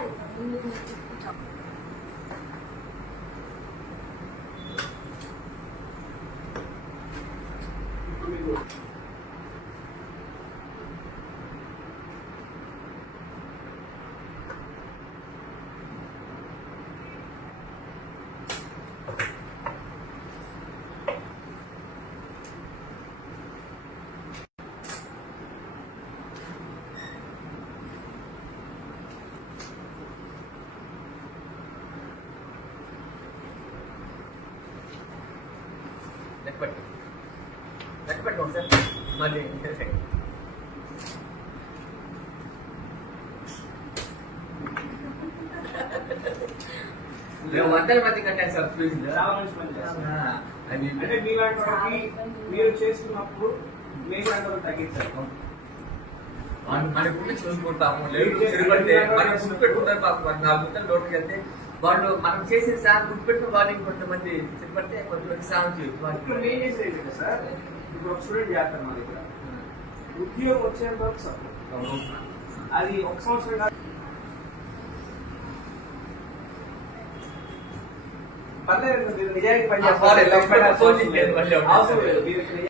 색깔 있는 게 లెక్క పెట్టు ఒకసారి మళ్ళీ మేము వందల మంది కట్టాం సార్ ఫీజు. అది అంటే మీలాంటి వాళ్ళకి మీరు చేస్తున్నప్పుడు మీలాంటి వాళ్ళు తగ్గించారు మన- మన గురించి చూసుకుంటాము. లేదు తిరుగుంటే పాపం. మరి నాలుగు గుంటలు లోటుకి వెళ్తే వాళ్ళు మనం చేసిన సార్ గుర్తుపెట్టుకుని వాళ్ళు కొంతమంది తిరుపడితే కొంతమంది సాయం చేయొచ్చు ఇప్పుడు వాళ్ళు నేను చేసేది కదా సార్ ఇప్పుడు ఒక స్టూడెంట్ చేస్తాను మా దగ్గర ఉద్యోగం వచ్చేంత వరకు అది ఒక సంవత్సరం కాదు పర్లేదు నిజాయితీ పని. చేస్తారు. అవసరం లేదు.